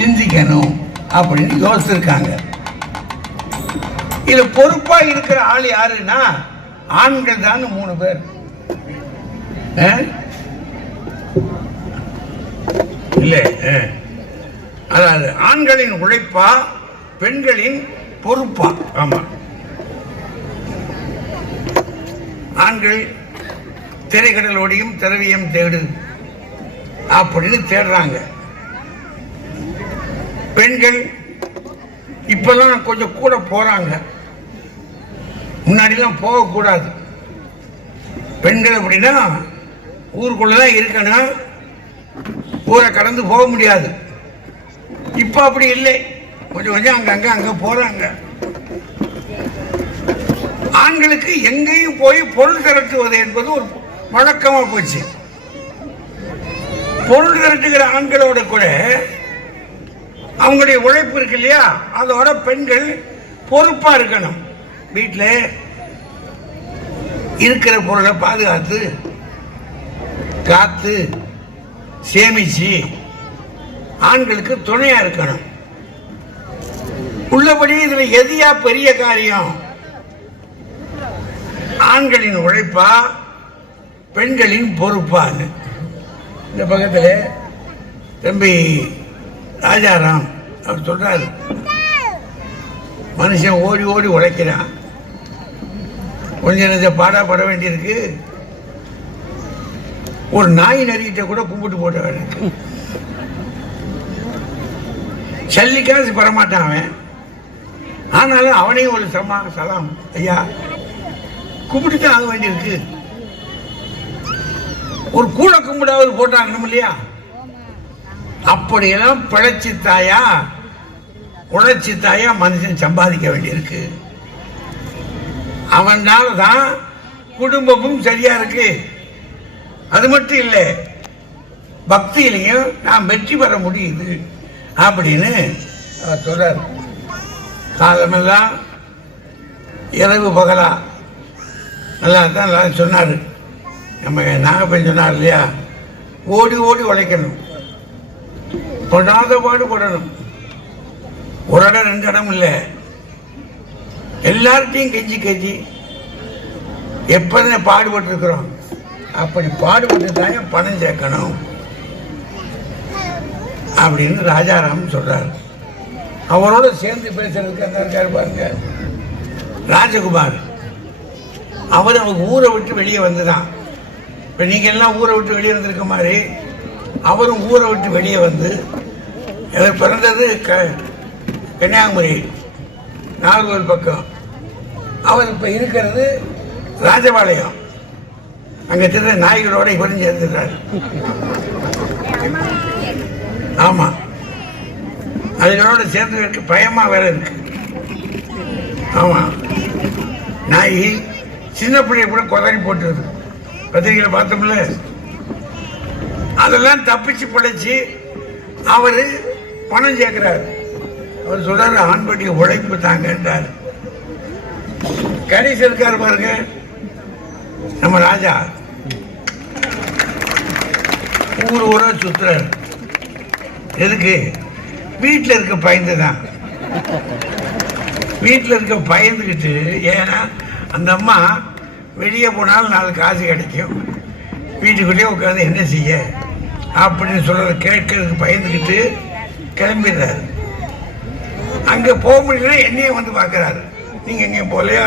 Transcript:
சிந்திக்கணும் அப்படின்னு யோசிச்சிருக்காங்க. இது பொறுப்பா இருக்கிற ஆள் யாருன்னா ஆண்கள் தான் மூணு பேர். ஆ? இல்ல அதாவது ஆண்களின் உழைப்பா பெண்களின் பொறுப்பா. ஆமா. ஆண்கள் திரைக்கடலோடையும் திரவியம் தேடு அப்படின்னு தேடுறாங்க. பெண்கள் இப்பெல்லாம் கொஞ்சம் கூட போறாங்க. முன்னாடிலாம் போகக்கூடாது. பெண்கள் அப்படின்னா ஊருக்குள்ளதான் இருக்கணும் ஊரை கடந்து போக முடியாது. இப்போ அப்படி இல்லை. கொஞ்சம் கொஞ்சம் அங்கங்க அங்க போறாங்க. ஆண்களுக்கு எங்கேயும் போய் பொருள் திரட்டுவது என்பது ஒரு வழக்கமா போச்சு. பொருள் திரட்டுகிற ஆண்களோட கூட அவங்களுடைய உழைப்பு இருக்கு இல்லையா? அதோட பெண்கள் பொறுப்பா இருக்கணும். வீட்டில் இருக்கிற பொருளை பாதுகாத்து காத்து சேமிச்சு ஆண்களுக்கு துணையா இருக்கணும். உள்ளபடி இதுல எதியா பெரிய காரியம்? ஆண்களின் உழைப்பா பெண்களின் பொறுப்பான்னு இந்த பக்கத்தில் தம்பி ராஜாராம் அவர் சொல்றாரு மனுஷன் ஓடி ஓடி உழைக்கிறான். கொஞ்சம் நெஞ்ச பாடாப்பட வேண்டியிருக்கு. ஒரு நாய் நரிக்கிட்ட கூட கும்பிட்டு போட்ட வேண்டியிருக்கு இருக்கு. சல்லி காசு பெறமாட்டான் அவன். ஆனாலும் அவனையும் ஒரு சமா சலாம். ஐயா கும்பிட்டு தான் ஆக வேண்டியிருக்கு. ஒரு கூட கும்பிடாவது போட்டாங்க இல்லையா? அப்படியெல்லாம் பிழைச்சி தாயா உழைச்சி தாயா மனுஷன் சம்பாதிக்க வேண்டியிருக்கு. அவனால தான் குடும்பமும் சரியா இருக்கு. அது மட்டும் இல்லை பக்தியிலையும் நான் வெற்றி பெற முடியுது அப்படின்னு அவர் சொல்றார். காலமெல்லாம் இரவு பகலா நல்லா தான் நல்லா சொன்னார். நம்ம நாகப்பன் சொன்னார் இல்லையா? ஓடி ஓடி உழைக்கணும். கொடாத பாடுபடணும் ஒரு இடம் ரெண்டு இடம் இல்லை. எல்லார்ட்டையும் கெஞ்சி கெஞ்சி எப்போதும் பாடுபட்டு இருக்கிறோம் அப்படி பாடுபட்டு தான் பணம் சேர்க்கணும். அப்படின்னு ராஜாராம் சொல்றாரு. அவரோட சேர்ந்து பேசுறதுக்கு அந்த இருக்காரு பாருங்க. ராஜகுமார் அவர் அவங்க ஊரை விட்டு வெளியே வந்துதான். இப்போ நீங்கள் எல்லாம் ஊரை விட்டு வெளியே வந்திருக்க மாதிரி அவரும் ஊரை விட்டு வெளியே வந்து எனக்கு பிறந்தது க கன்னியாகுமரி நாகர்கோவில் பக்கம். அவர் இப்போ இருக்கிறது ராஜபாளையம். அங்கே திரு நாய்களோட இவரும் சேர்ந்துடுறாரு ஆமாம் அதுகளோட சேர்ந்து இருக்கு பயமாக வேற இருக்கு. ஆமாம் நாய் சின்ன பிள்ளைய கூட கொதறி போட்டுருது. பத்திரிகையில் பார்த்தோம்ல. அதெல்லாம் தப்பிச்சு பிழைச்சி அவர் பணம் சேர்க்கிறாரு அவர் சொல்றாரு ஆண்பட்டி உழைப்பு தாங்கன்றார். கணேஷ் இருக்காரு பாருங்க. நம்ம ராஜா. ஊர் ஊரா சுத்துறாரு. எதுக்கு? வீட்டில் இருக்க பயந்து தான். வீட்டில் இருக்க பயந்துக்கிட்டு ஏன்னா அந்த அம்மா வெளியே போனாலும் நாலு காசு கிடைக்கும். வீட்டுக்குள்ளேயே உட்காந்து என்ன செய்ய? அப்படின்னு சொல்றத கேட்கறதுக்கு பயந்துக்கிட்டு கிளம்பிடுறாரு. அங்க போக முடியல என்னையும் வந்து பாக்குறாரு நீங்க எங்கேயும் போலையா